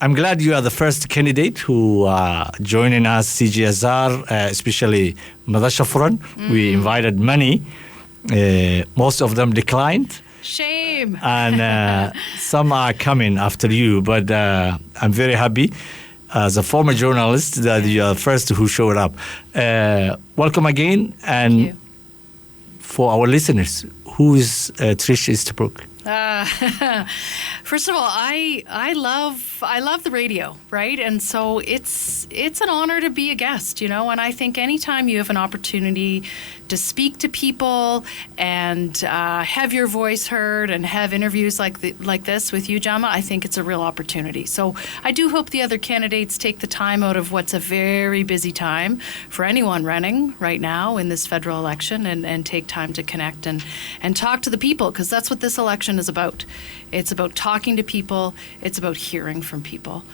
I'm glad you are the first candidate who joining us, CGSR, especially Madasha Furan. We invited many. Most of them declined. Shame. And some are coming after you. But I'm very happy as a former journalist that you are the first who showed up. Welcome again. And for our listeners, who is Trisha Estabrooks? First of all, I love the radio, right? And so it's an honor to be a guest, you know. And I think anytime you have an opportunity to speak to people and have your voice heard and have interviews like this with you, Jama, I think it's a real opportunity. So I do hope the other candidates take the time out of what's a very busy time for anyone running right now in this federal election and take time to connect and talk to the people, because that's what this election is about. It's about talking to people. It's about hearing from people.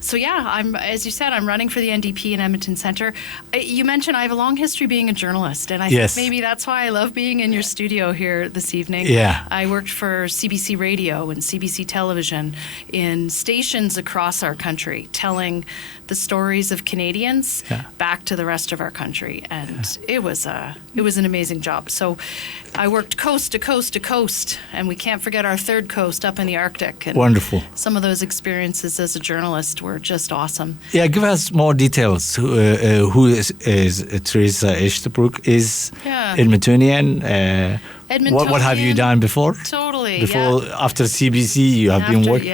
So yeah, as you said, I'm running for the NDP in Edmonton Centre. You mentioned I have a long history being a journalist, and I think maybe that's why I love being in your studio here this evening. Yeah. I worked for CBC Radio and CBC Television in stations across our country, telling the stories of Canadians back to the rest of our country, and it was an amazing job. So I worked coast to coast to coast, and we can't forget our third coast up in the Arctic. And wonderful. Some of those experiences as a journalist were just awesome. Yeah, give us more details. Who is Trisha Estabrooks? Is Edmontonian? Edmontonian. What have you done before? Totally. After CBC, you have been working.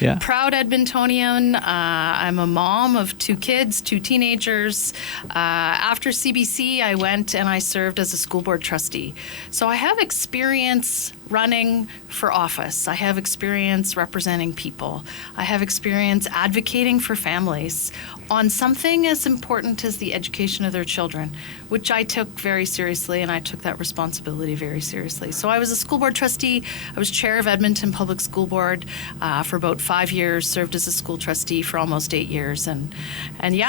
Yeah. Proud Edmontonian. I'm a mom of 2 kids, 2 teenagers. After CBC, I went and I served as a school board trustee. So I have experience running for office. I have experience representing people. I have experience advocating for families on something as important as the education of their children, which I took very seriously, and I took that responsibility very seriously. So I was a school board trustee. I was chair of Edmonton Public School Board for about 5 years, served as a school trustee for almost 8 years. And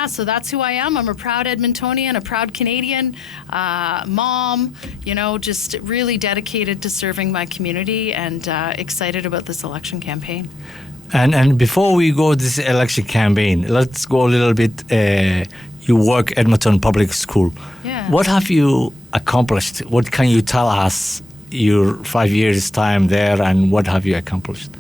so that's who I am. I'm a proud Edmontonian, a proud Canadian, mom, you know, just really dedicated to serving my community and excited about this election campaign. And before we go this election campaign, let's go a little bit. You work Edmonton Public School. Yeah. What have you accomplished? What can you tell us your 5 years time there, and what have you accomplished?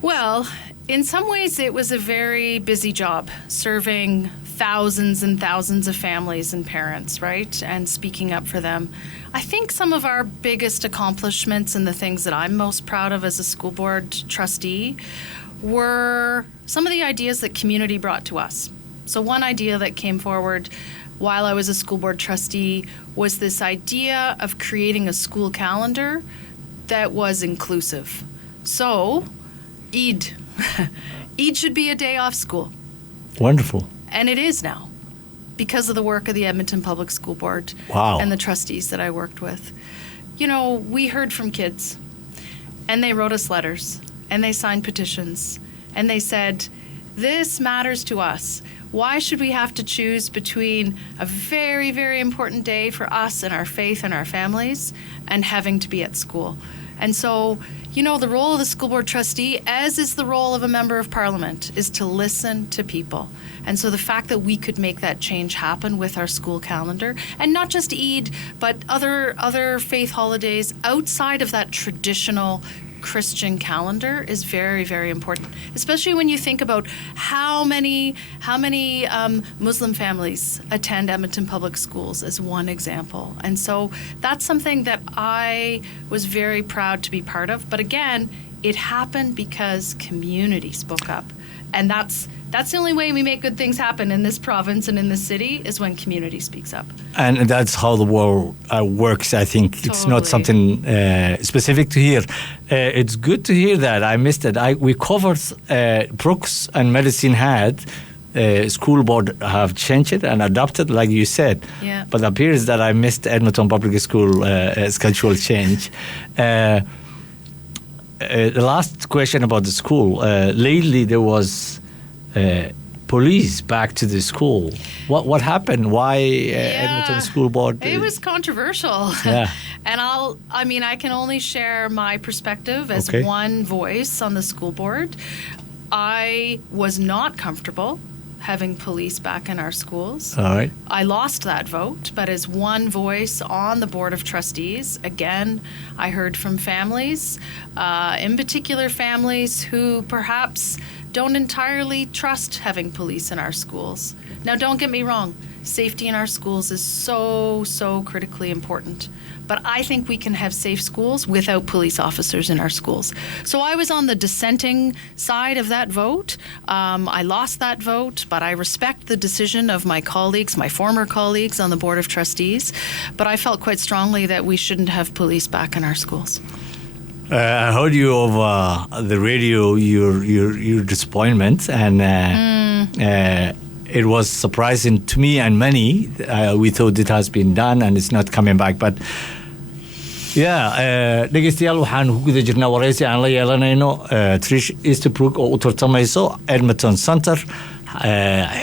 Well, in some ways it was a very busy job, serving thousands and thousands of families and parents, right? And speaking up for them. I think some of our biggest accomplishments and the things that I'm most proud of as a school board trustee were some of the ideas that community brought to us. So one idea that came forward while I was a school board trustee was this idea of creating a school calendar that was inclusive. So, Eid. Eid should be a day off school. Wonderful. And it is now, because of the work of the Edmonton Public School Board and the trustees that I worked with. You know, we heard from kids, and they wrote us letters, and they signed petitions, and they said, this matters to us. Why should we have to choose between a very, very important day for us and our faith and our families and having to be at school? And so, you know, the role of the school board trustee, as is the role of a member of parliament, is to listen to people. And so the fact that we could make that change happen with our school calendar, and not just Eid, but other faith holidays outside of that traditional Christian calendar is very, very important, especially when you think about how many Muslim families attend Edmonton Public Schools as one example. And so that's something that I was very proud to be part of. But again, it happened because community spoke up. And that's the only way we make good things happen in this province and in this city, is when community speaks up. And that's how the world works, I think. Totally. It's not something specific to here. It's good to hear that. I missed it. We covered Brooks and Medicine Hat. School board have changed it and adopted, like you said. Yeah. But it appears that I missed Edmonton Public School schedule change. The last question about the school. Lately, there was police back to the school. What happened? Why Edmonton School Board? It was controversial. Yeah. And I can only share my perspective as one voice on the school board. I was not comfortable having police back in our schools. All right. I lost that vote, but as one voice on the Board of Trustees, again, I heard from families, in particular families who perhaps don't entirely trust having police in our schools. Now, don't get me wrong, safety in our schools is so, so critically important. But I think we can have safe schools without police officers in our schools. So I was on the dissenting side of that vote. I lost that vote, but I respect the decision of my colleagues, my former colleagues on the Board of Trustees. But I felt quite strongly that we shouldn't have police back in our schools. I heard you over the radio, your disappointment, and it was surprising to me and many. We thought it has been done and it's not coming back, but dhegeystayaal waxaan ku guda jirnaa wareysi aan la yeelanayno Trisha Estabrooks oo u tartamayso Edmonton Centre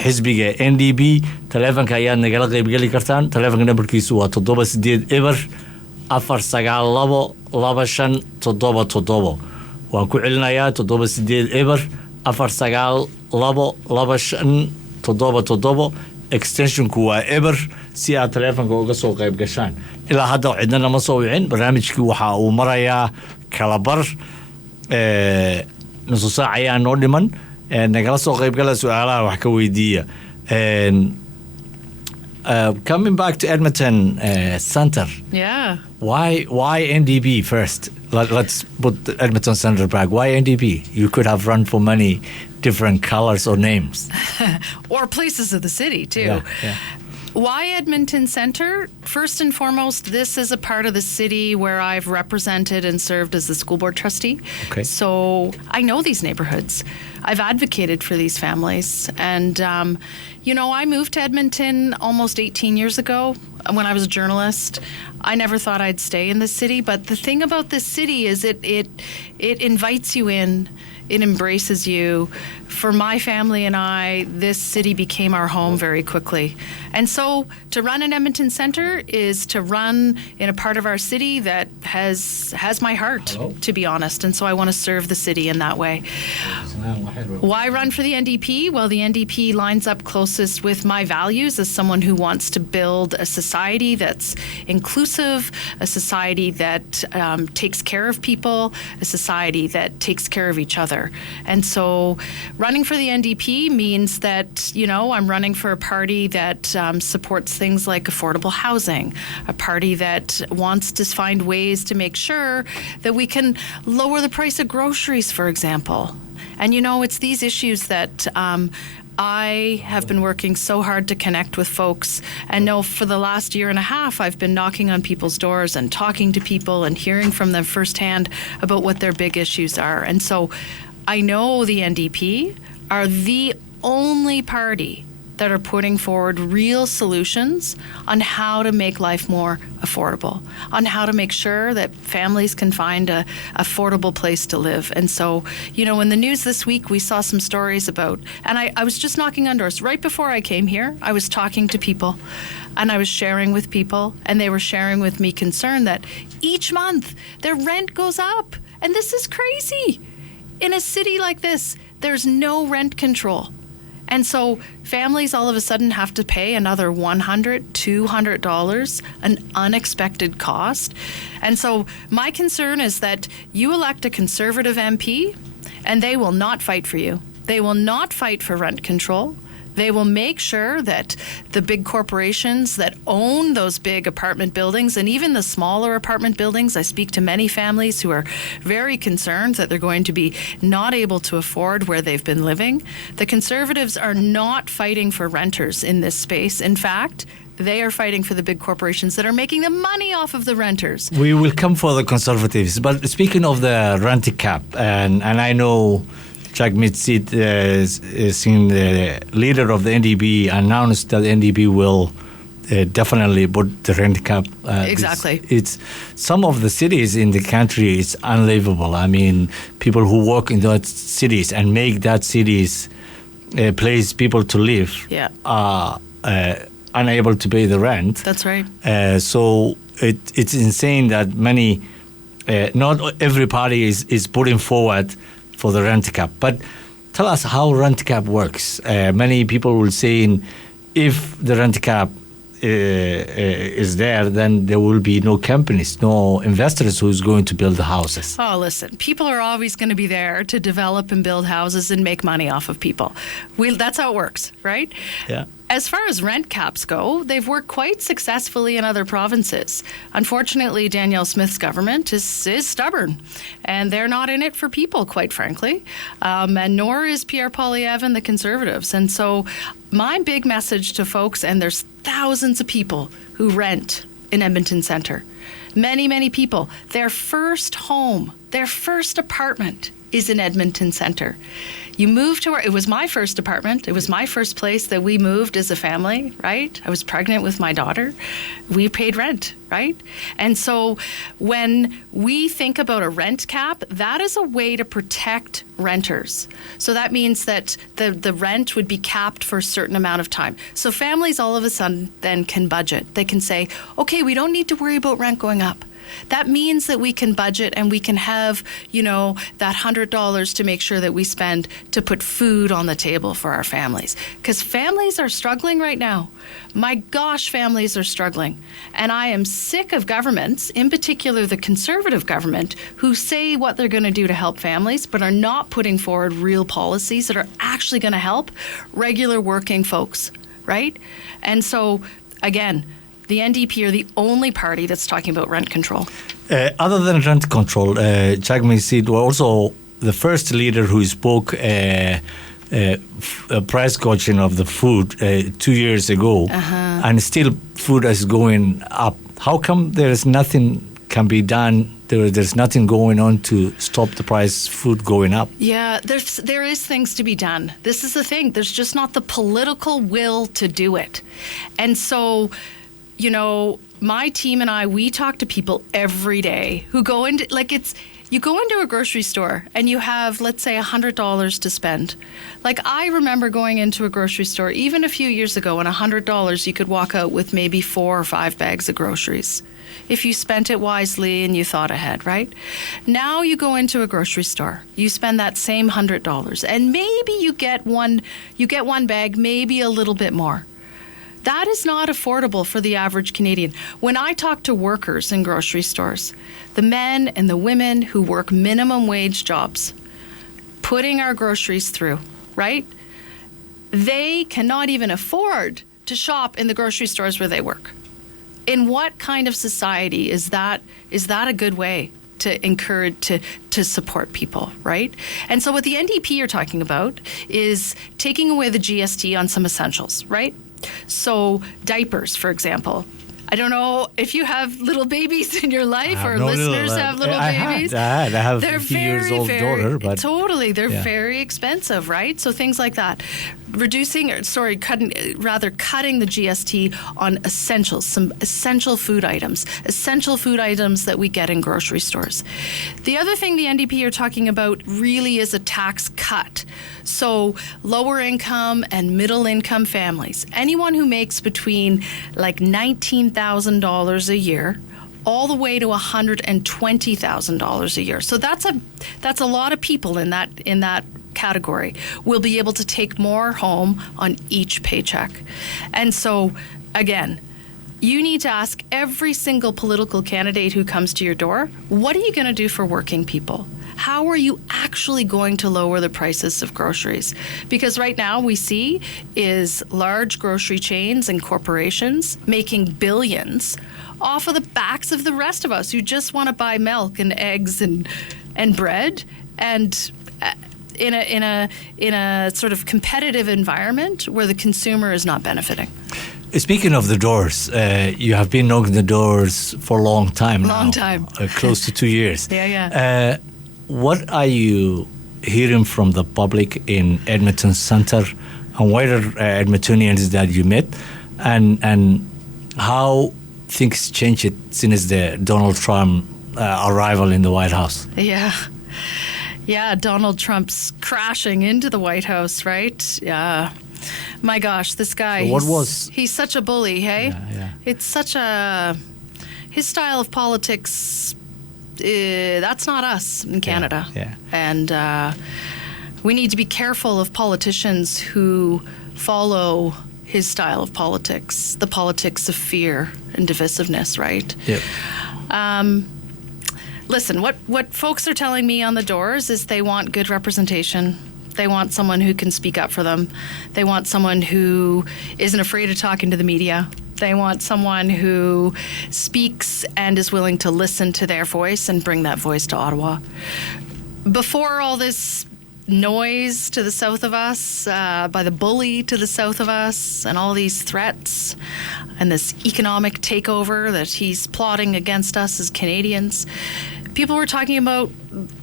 xisbiga NDP. Taleefanka ayaad nagala qaybgeli kartaan. Taleefanka nambarkiisu waa 78 eber 4922577. waan ku celinayaa 78 eber 4922577. extensionku waa eber si aad taleefanka uga soo qayb gashaan. ilaa hadda cidna ma soo wicin. barnaamijkii waxa uu marayaa kalabar nusu saac ayaa noo dhiman. nagala soo qayb gala su'aalaha wax ka weydiiya. Coming back to Edmonton Centre. Yeah. Why NDP first? Let's put Edmonton Centre back. Why NDP? You could have run for many different colors or names. Or places of the city, too. Yeah. Why Edmonton Centre? First and foremost, this is a part of the city where I've represented and served as the school board trustee. Okay. So I know these neighborhoods. I've advocated for these families. And, I moved to Edmonton almost 18 years ago when I was a journalist. I never thought I'd stay in the city. But the thing about this city is it invites you in. It embraces you. For my family and I, this city became our home very quickly. And so to run in Edmonton Centre is to run in a part of our city that has my heart, to be honest. And so I want to serve the city in that way. Why run for the NDP? Well, the NDP lines up closest with my values as someone who wants to build a society that's inclusive, a society that takes care of people, a society that takes care of each other. And so running for the NDP means that, I'm running for a party that supports things like affordable housing, a party that wants to find ways to make sure that we can lower the price of groceries, for example. And, it's these issues that I have been working so hard to connect with folks, and know for the last year and a half I've been knocking on people's doors and talking to people and hearing from them firsthand about what their big issues are. And so I know the NDP are the only party that are putting forward real solutions on how to make life more affordable, on how to make sure that families can find a affordable place to live. And so, in the news this week, we saw some stories about, and I was just knocking on doors. Right before I came here, I was talking to people, and I was sharing with people, and they were sharing with me concern that each month their rent goes up. And this is crazy. In a city like this, there's no rent control. And so families all of a sudden have to pay another $100, $200, an unexpected cost. And so my concern is that you elect a Conservative MP and they will not fight for you. They will not fight for rent control. They will make sure that the big corporations that own those big apartment buildings, and even the smaller apartment buildings, I speak to many families who are very concerned that they're going to be not able to afford where they've been living. The Conservatives are not fighting for renters in this space. In fact, they are fighting for the big corporations that are making the money off of the renters. We will come for the Conservatives. But speaking of the rent cap, and I know Jack Mitsit, the leader of the NDP, announced that the NDP will definitely put the rent cap. Exactly. It's some of the cities in the country. It's unbelievable. I mean, people who work in those cities and make that cities a place people to live are unable to pay the rent. That's right. So it's insane that not every party is putting forward for the rent cap. But tell us how rent cap works. Many people will say if the rent cap is there, then there will be no companies, no investors who's going to build the houses. Oh, listen, people are always going to be there to develop and build houses and make money off of people. That's how it works, right? Yeah. As far as rent caps go, they've worked quite successfully in other provinces. Unfortunately, Danielle Smith's government is stubborn, and they're not in it for people, quite frankly, and nor is Pierre Poilievre and the Conservatives. And so my big message to folks, and there's thousands of people who rent in Edmonton Centre, many, many people, their first home, their first apartment is in Edmonton Centre. You move to it was my first apartment. It was my first place that we moved as a family, right? I was pregnant with my daughter. We paid rent, right? And so when we think about a rent cap, that is a way to protect renters. So that means that the rent would be capped for a certain amount of time. So families all of a sudden then can budget. They can say, okay, we don't need to worry about rent going up. That means that we can budget and we can have, that $100 to make sure that we spend to put food on the table for our families. Because families are struggling right now. My gosh, families are struggling. And I am sick of governments, in particular the Conservative government, who say what they're going to do to help families, but are not putting forward real policies that are actually going to help regular working folks, right? And so, again, the NDP are the only party that's talking about rent control. Other than rent control, Jagmeet Singh was also the first leader who spoke price gouging of the food 2 years ago, and still food is going up. How come there is nothing can be done? There's nothing going on to stop the price food going up. Yeah, there is things to be done. This is the thing. There's just not the political will to do it. And so, my team and I, we talk to people every day who go into, you go into a grocery store and you have, let's say, $100 to spend. I remember going into a grocery store even a few years ago, and $100 you could walk out with maybe 4 or 5 bags of groceries if you spent it wisely and you thought ahead, right? Now you go into a grocery store, you spend that same $100, and maybe you get one bag, maybe a little bit more. That is not affordable for the average Canadian. When I talk to workers in grocery stores, the men and the women who work minimum wage jobs, putting our groceries through, right? They cannot even afford to shop in the grocery stores where they work. In what kind of society is that a good way to encourage, to support people, right? And so what the NDP are talking about is taking away the GST on some essentials, right? So diapers, for example. I don't know if you have little babies in your life or listeners have little babies. I have a few years old daughter. But totally, they're very expensive, right? So things like that. Cutting the GST on essentials, some essential food items that we get in grocery stores. The other thing the NDP are talking about really is a tax cut. So lower income and middle income families, anyone who makes between $19,000 a year all the way to $120,000 a year. So that's a lot of people in that category will be able to take more home on each paycheck. And so, again, you need to ask every single political candidate who comes to your door, what are you going to do for working people? How are you actually going to lower the prices of groceries? Because right now we see is large grocery chains and corporations making billions off of the backs of the rest of us who just want to buy milk and eggs and bread, and in a sort of competitive environment where the consumer is not benefiting. Speaking of the doors, you have been knocking the doors for a long time now. Long time. Close to 2 years. Yeah. What are you hearing from the public in Edmonton Centre, and what are Edmontonians that you met, and how things changed since the Donald Trump arrival in the White House? Yeah, Donald Trump's crashing into the White House, right? Yeah. My gosh, this guy, he's such a bully, hey? Yeah. It's such his style of politics, that's not us in Canada. Yeah. And We need to be careful of politicians who follow his style of politics, the politics of fear and divisiveness, right? Yep. Listen, what folks are telling me on the doors is they want good representation. They want someone who can speak up for them. They want someone who isn't afraid of talking to the media. They want someone who speaks and is willing to listen to their voice and bring that voice to Ottawa. Before all this noise to the south of us, by the bully to the south of us, and all these threats, and this economic takeover that he's plotting against us as Canadians, people were talking about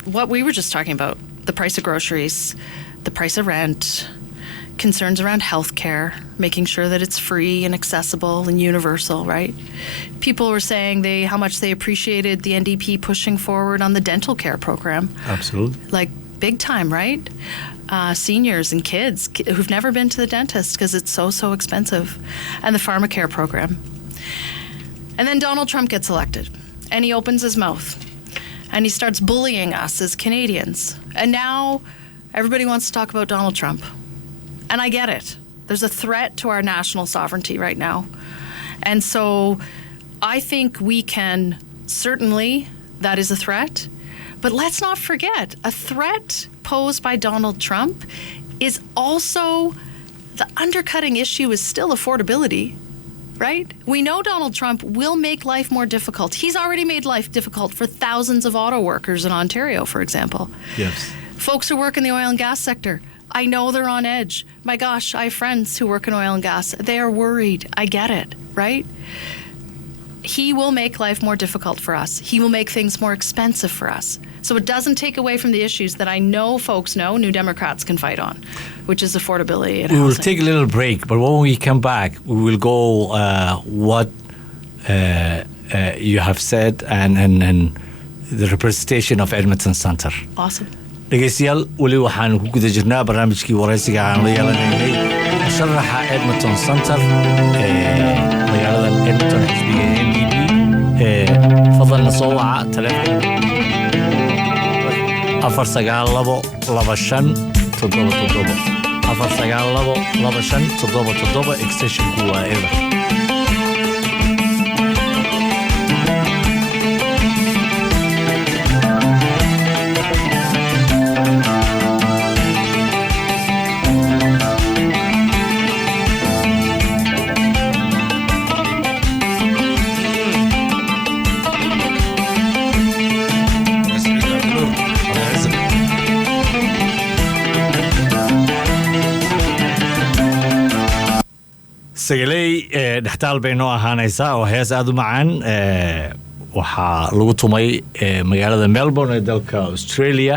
what we were just talking about, the price of groceries, the price of rent, concerns around healthcare, making sure that it's free and accessible and universal, right? People were saying how much they appreciated the NDP pushing forward on the dental care program. Absolutely. Like, big time, right? Seniors and kids who've never been to the dentist because it's so expensive. And the pharmacare program. And then Donald Trump gets elected. And he opens his mouth. And he starts bullying us as Canadians. And now everybody wants to talk about Donald Trump. And I get it. There's a threat to our national sovereignty right now. And so I think we can certainly, that is a threat. But let's not forget, a threat posed by Donald Trump is also, the undercutting issue is still affordability, right? We know Donald Trump will make life more difficult. He's already made life difficult for thousands of auto workers in Ontario, for example. Yes. Folks who work in the oil and gas sector, I know they're on edge. My gosh, I have friends who work in oil and gas. They are worried. I get it, right? He will make life more difficult for us. He will make things more expensive for us. So it doesn't take away from the issues that I know folks know New Democrats can fight on, which is affordability and housing. We will take a little break, but when we come back, we will go what you have said and the representation of Edmonton Centre. Awesome. dhegeystayaal weli waxaan ku guda jirnaa barnaamijkii wareysiga aan la yeelanaynay musharaxa Edmonton Centre magaalada Edmonton xisbiga NDP fadlan soo waca telefoon 4922577 extension kuwa ever. sagalay dhaxtaal bay noo ahaanaysaa oo hees aad u macaan waxaa lagu tumay magaalada Melbourne ee dalka Australia.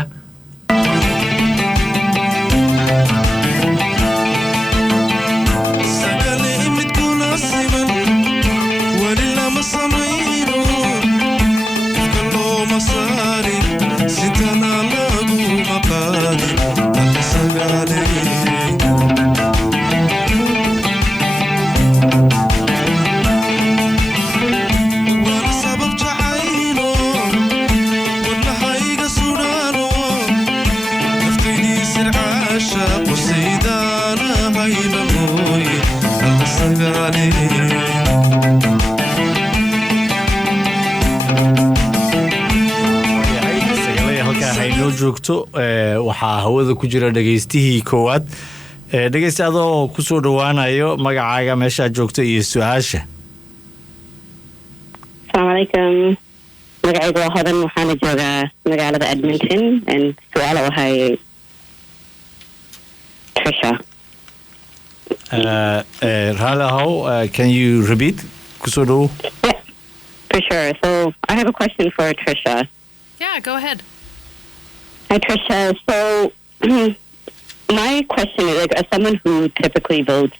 joogto waxaa hawada ku jira dhageystihii koowaad dhageystaadoo ku soo dhawaanayo magacaaga meesha joogto iyo su'aasha. Assalamu alaikum. magacaygu waa Hodan waxaan joogaa magaalada Edmonton and su'aala waxay Trisha. Hello, can you repeat? Ku soo dhaw. Yeah, for sure. So I have a question for Trisha. Yeah, go ahead. Hi, Trisha. So my question is, like, as someone who typically votes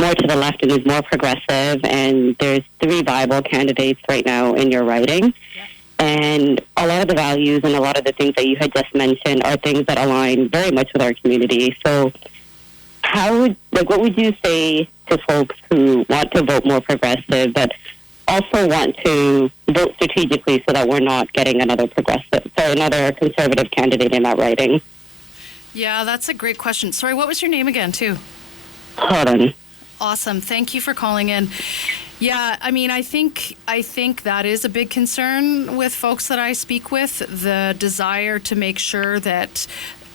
more to the left and is more progressive, and there's 3 viable candidates right now in your writing, and a lot of the values and a lot of the things that you had just mentioned are things that align very much with our community. So what would you say to folks who want to vote more progressive but also want to vote strategically so that we're not getting another conservative candidate in that writing? Yeah, that's a great question. Sorry, what was your name again, too? Hold Awesome. Thank you for calling in. Yeah, I mean, I think that is a big concern with folks that I speak with, the desire to make sure that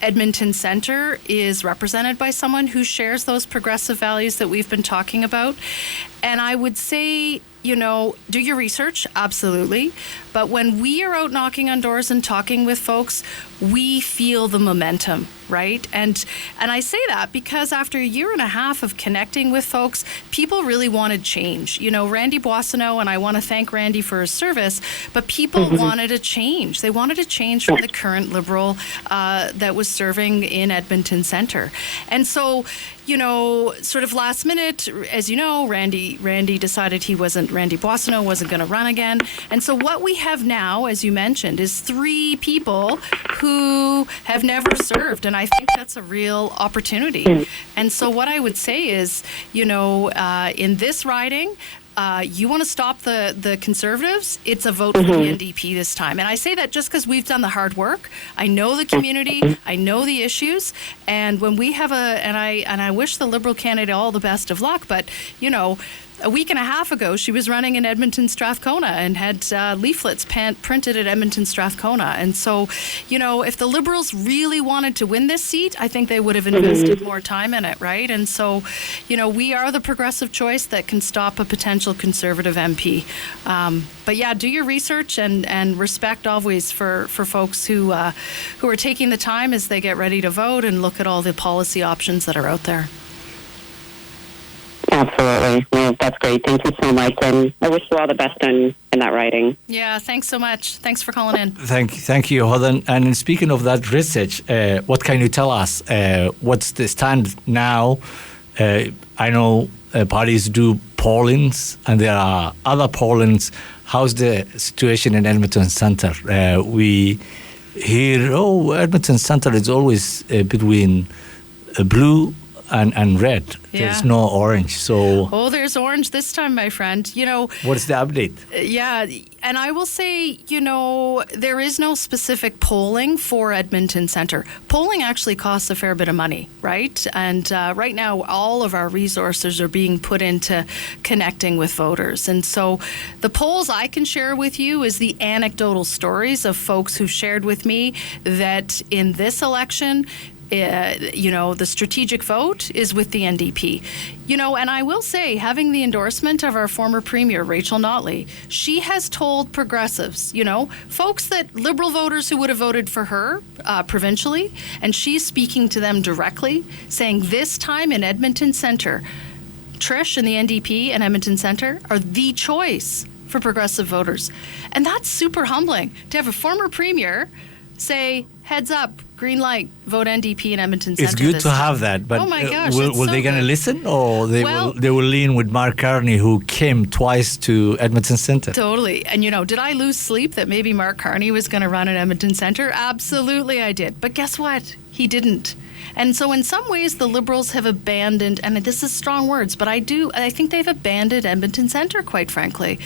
Edmonton Centre is represented by someone who shares those progressive values that we've been talking about. And I would say, do your research, absolutely. But when we are out knocking on doors and talking with folks, we feel the momentum, right? And I say that because after a year and a half of connecting with folks, people really wanted change. Randy Boissonneau, and I want to thank Randy for his service, but people wanted a change. They wanted a change from the current Liberal that was serving in Edmonton Centre. And so, sort of last minute, as you know, Randy decided Randy Boissonneau wasn't going to run again. And so what we have now, as you mentioned, is 3 people who have never served. And I think that's a real opportunity. And so what I would say is, in this riding, you want to stop the Conservatives, it's a vote for the NDP this time. And I say that just because we've done the hard work. I know the community, I know the issues, and when we have and I wish the Liberal candidate all the best of luck, but, a week and a half ago, she was running in Edmonton Strathcona and had leaflets printed at Edmonton Strathcona. And so, if the Liberals really wanted to win this seat, I think they would have invested more time in it, right? And so, we are the progressive choice that can stop a potential Conservative MP. But yeah, do your research and respect always for folks who are taking the time as they get ready to vote and look at all the policy options that are out there. Absolutely. Well, that's great. Thank you so much. And I wish you all the best in that riding. Yeah, thanks so much. Thanks for calling in. Thank you, Hada. And speaking of that research, what can you tell us? What's the stand now? I know parties do pollings, and there are other pollings. How's the situation in Edmonton Centre? We hear, Edmonton Centre is always between blue and red. Yeah. There's no orange. So there's orange this time, my friend. What's the update? Yeah, and I will say, there is no specific polling for Edmonton Centre. Polling actually costs a fair bit of money, right? And right now, all of our resources are being put into connecting with voters. And so the polls I can share with you is the anecdotal stories of folks who've shared with me that in this election, the strategic vote is with the NDP. And I will say, having the endorsement of our former Premier, Rachel Notley, she has told progressives, folks that Liberal voters who would have voted for her provincially, and she's speaking to them directly, saying this time in Edmonton Centre, Trish and the NDP and Edmonton Centre are the choice for progressive voters. And that's super humbling to have a former Premier say, heads up, green light, vote NDP in Edmonton Centre. It's good to have that, but oh my gosh, will they going to listen, or they will lean with Mark Carney, who came twice to Edmonton Centre? Totally. And did I lose sleep that maybe Mark Carney was going to run in Edmonton Centre? Absolutely I did. But guess what? He didn't. And so in some ways the Liberals have abandoned, and this is strong words, but I think they've abandoned Edmonton Centre, quite frankly.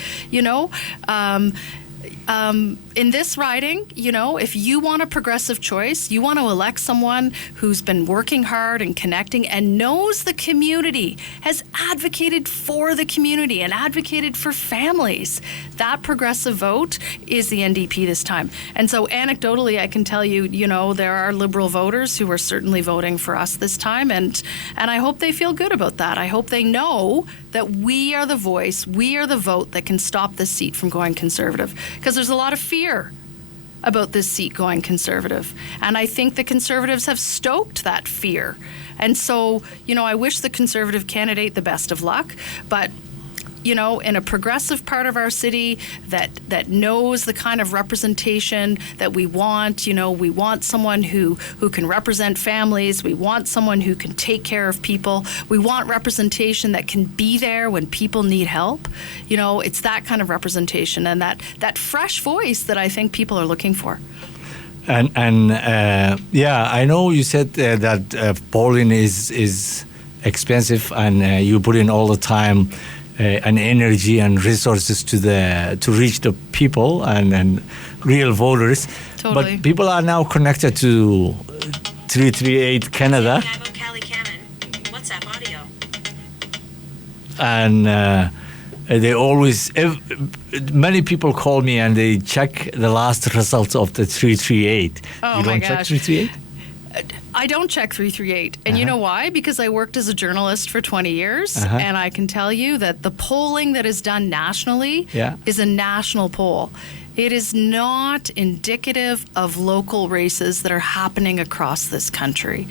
In this riding, if you want a progressive choice, you want to elect someone who's been working hard and connecting and knows the community, has advocated for the community and advocated for families, that progressive vote is the NDP this time. And so anecdotally, I can tell you, there are Liberal voters who are certainly voting for us this time, and I hope they feel good about that. I hope they know that we are the voice, we are the vote that can stop this seat from going Conservative. Because there's a lot of fear about this seat going Conservative. And I think the Conservatives have stoked that fear. And so, I wish the Conservative candidate the best of luck, but in a progressive part of our city that knows the kind of representation that we want. We want someone who can represent families. We want someone who can take care of people. We want representation that can be there when people need help. It's that kind of representation and that fresh voice that I think people are looking for. And I know you said that polling is expensive, and you put in all the time and energy and resources to reach the people and real voters. Totally. But people are now connected to 338 Canada. WhatsApp audio. And they always, many people call me and they check the last results of the 338. Oh, you my don't gosh. check 338? I don't check 338. And you know why? Because I worked as a journalist for 20 years. And I can tell you that the polling that is done nationally is a national poll. It is not indicative of local races that are happening across this country.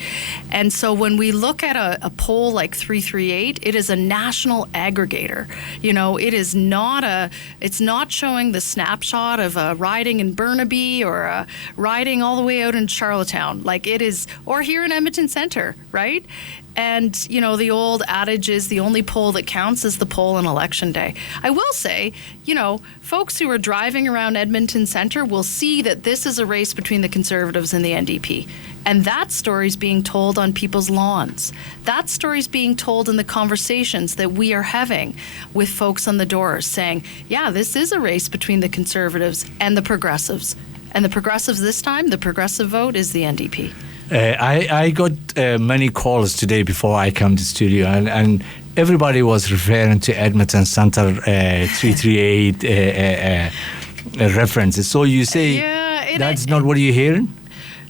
And so when we look at a poll like 338, it is a national aggregator. You know, it's not showing the snapshot of a riding in Burnaby or a riding all the way out in Charlottetown, like it is, or here in Edmonton Centre, right? And, you know, the old adage is the only poll that counts is the poll on election day. I will say, you know, folks who are driving around Edmonton Centre will see that this is a race between the Conservatives and the NDP. And that story's being told on people's lawns. That story's being told in the conversations that we are having with folks on the doors saying, yeah, this is a race between the Conservatives and the Progressives. And the Progressives this time, the Progressive vote is the NDP. I got many calls today before I come to studio, and everybody was referring to Edmonton Centre 338 references. So you say that's not what you're hearing?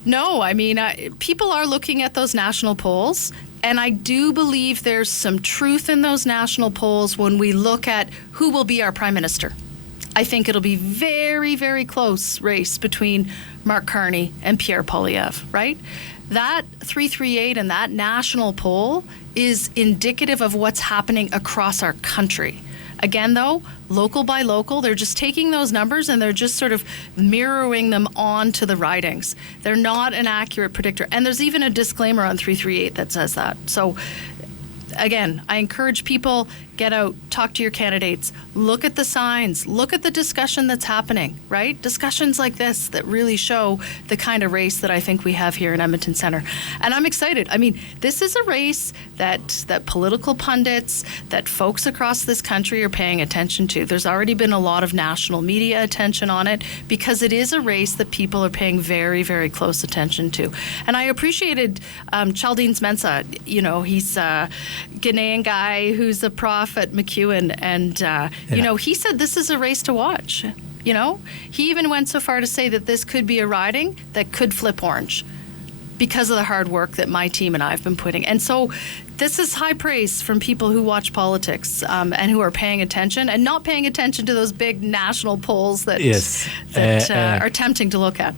No, I mean, people are looking at those national polls, and I do believe there's some truth in those national polls when we look at who will be our Prime Minister. I think it'll be very, very close race between Mark Carney and Pierre Poilievre, right? That 338 and that national poll is indicative of what's happening across our country. Again, though, local by local, they're just taking those numbers and they're just sort of mirroring them onto the ridings. They're not an accurate predictor. And there's even a disclaimer on 338 that says that. So, again, I encourage people, get out, talk to your candidates, look at the signs, look at the discussion that's happening, right? Discussions like this that really show the kind of race that I think we have here in Edmonton Centre. And I'm excited. I mean, this is a race that political pundits, that folks across this country are paying attention to. There's already been a lot of national media attention on it because it is a race that people are paying very, very close attention to. And I appreciated Chaldean's Mensah. You know, he's a Ghanaian guy who's a prof at McEwen, and you know, he said this is a race to watch. You know, he even went so far to say that this could be a riding that could flip orange because of the hard work that my team and I have been putting. And so this is high praise from people who watch politics and who are paying attention and not paying attention to those big national polls that are tempting to look at.